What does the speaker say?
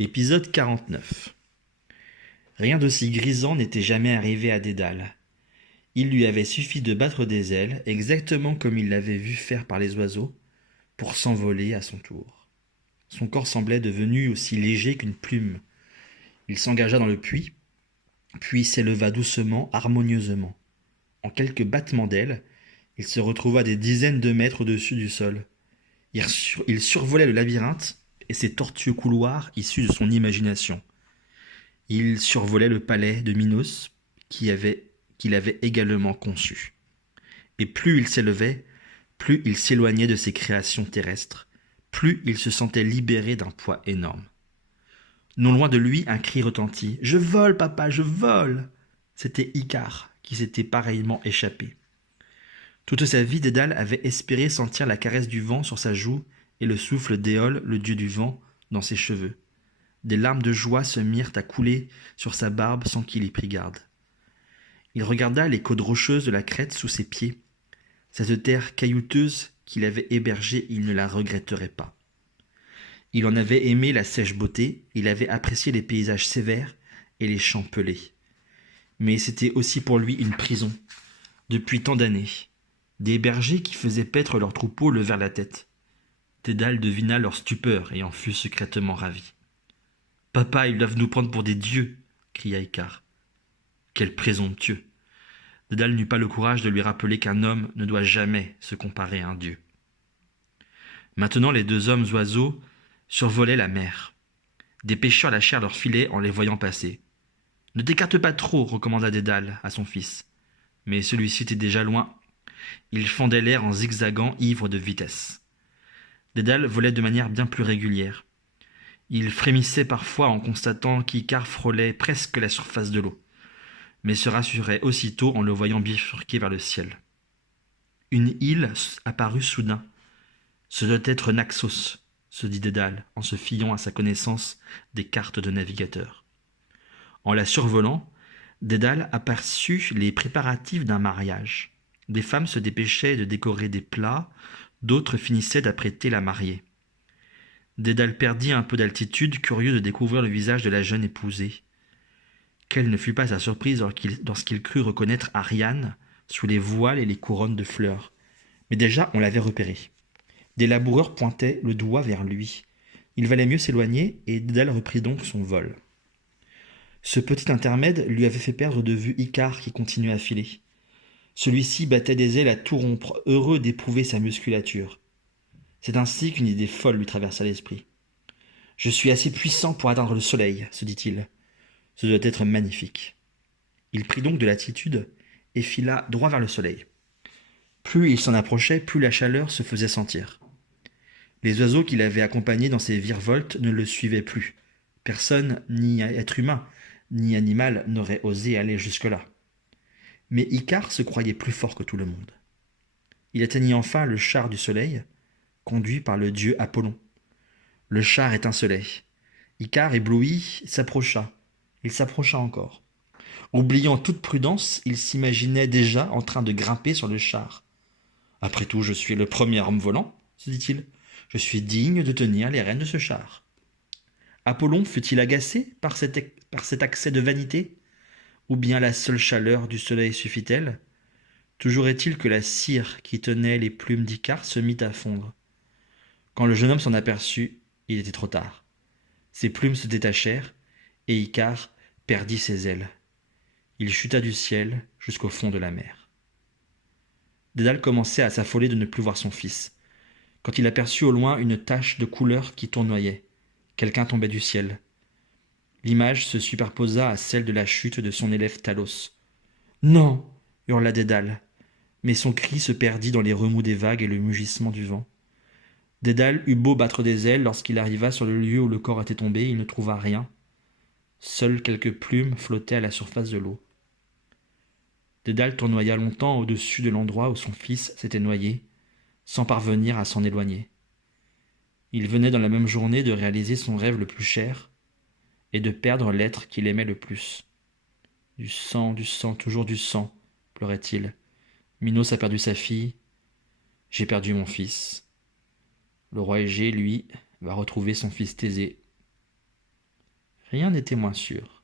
Épisode 49. Rien d'aussi grisant n'était jamais arrivé à Dédale. Il lui avait suffi de battre des ailes, exactement comme il l'avait vu faire par les oiseaux, pour s'envoler à son tour. Son corps semblait devenu aussi léger qu'une plume. Il s'engagea dans le puits, puis s'éleva doucement, harmonieusement. En quelques battements d'ailes, il se retrouva des dizaines de mètres au-dessus du sol. Il survolait le labyrinthe et ses tortueux couloirs issus de son imagination. Il survolait le palais de Minos qu'il avait également conçu. Et plus il s'élevait, plus il s'éloignait de ses créations terrestres, plus il se sentait libéré d'un poids énorme. Non loin de lui, un cri retentit. « Je vole, papa, je vole !» C'était Icare qui s'était pareillement échappé. Toute sa vie, Dédale avait espéré sentir la caresse du vent sur sa joue et le souffle d'Éole, le dieu du vent, dans ses cheveux. Des larmes de joie se mirent à couler sur sa barbe sans qu'il y prît garde. Il regarda les côtes rocheuses de la crête sous ses pieds. Cette terre caillouteuse qu'il avait hébergée, il ne la regretterait pas. Il en avait aimé la sèche beauté, il avait apprécié les paysages sévères et les champs pelés. Mais c'était aussi pour lui une prison, depuis tant d'années. Des bergers qui faisaient paître leurs troupeaux levèrent la tête. Dédale devina leur stupeur et en fut secrètement ravi. « Papa, ils doivent nous prendre pour des dieux !» cria Icare. « Quel présomptueux !» Dédale n'eut pas le courage de lui rappeler qu'un homme ne doit jamais se comparer à un dieu. Maintenant les deux hommes oiseaux survolaient la mer. Des pêcheurs lâchèrent leurs filets en les voyant passer. « Ne t'écarte pas trop, recommanda Dédale à son fils. Mais celui-ci était déjà loin. Il fendait l'air en zigzagant, ivre de vitesse. Dédale volait de manière bien plus régulière. Il frémissait parfois en constatant qu'Icare frôlait presque la surface de l'eau, mais se rassurait aussitôt en le voyant bifurquer vers le ciel. Une île apparut soudain. Ce doit être Naxos, se dit Dédale en se fiant à sa connaissance des cartes de navigateur. En la survolant, Dédale aperçut les préparatifs d'un mariage. Des femmes se dépêchaient de décorer des plats, d'autres finissaient d'apprêter la mariée. Dédale perdit un peu d'altitude, curieux de découvrir le visage de la jeune épousée. Quelle ne fut pas sa surprise lorsqu'il crut reconnaître Ariane sous les voiles et les couronnes de fleurs. Mais déjà on l'avait repéré. Des laboureurs pointaient le doigt vers lui. Il valait mieux s'éloigner, et Dédale reprit donc son vol. Ce petit intermède lui avait fait perdre de vue Icare qui continuait à filer. Celui-ci battait des ailes à tout rompre, heureux d'éprouver sa musculature. C'est ainsi qu'une idée folle lui traversa l'esprit. « Je suis assez puissant pour atteindre le soleil, » se dit-il. « Ce doit être magnifique. » Il prit donc de l'attitude et fila droit vers le soleil. Plus il s'en approchait, plus la chaleur se faisait sentir. Les oiseaux qui l'avaient accompagné dans ses virevoltes ne le suivaient plus. Personne, ni être humain, ni animal, n'aurait osé aller jusque-là. Mais Icare se croyait plus fort que tout le monde. Il atteignit enfin le char du soleil, conduit par le dieu Apollon. Le char étincelait. Icare, ébloui, s'approcha. Il s'approcha encore. Oubliant toute prudence, il s'imaginait déjà en train de grimper sur le char. « Après tout, je suis le premier homme volant, » se dit-il. « Je suis digne de tenir les rênes de ce char. » Apollon fut-il agacé par cet accès de vanité? Ou bien la seule chaleur du soleil suffit-elle? Toujours est-il que la cire qui tenait les plumes d'Icare se mit à fondre. Quand le jeune homme s'en aperçut, il était trop tard. Ses plumes se détachèrent, et Icare perdit ses ailes. Il chuta du ciel jusqu'au fond de la mer. Dédale commençait à s'affoler de ne plus voir son fils, quand il aperçut au loin une tache de couleur qui tournoyait. Quelqu'un tombait du ciel. L'image se superposa à celle de la chute de son élève Talos. « Non !» hurla Dédale, mais son cri se perdit dans les remous des vagues et le mugissement du vent. Dédale eut beau battre des ailes, lorsqu'il arriva sur le lieu où le corps était tombé, il ne trouva rien. Seules quelques plumes flottaient à la surface de l'eau. Dédale tournoya longtemps au-dessus de l'endroit où son fils s'était noyé, sans parvenir à s'en éloigner. Il venait dans la même journée de réaliser son rêve le plus cher et de perdre l'être qu'il aimait le plus. « Du sang, toujours du sang !» pleurait-il. « Minos a perdu sa fille, j'ai perdu mon fils. Le roi Égée, lui, va retrouver son fils Thésée. » Rien n'était moins sûr.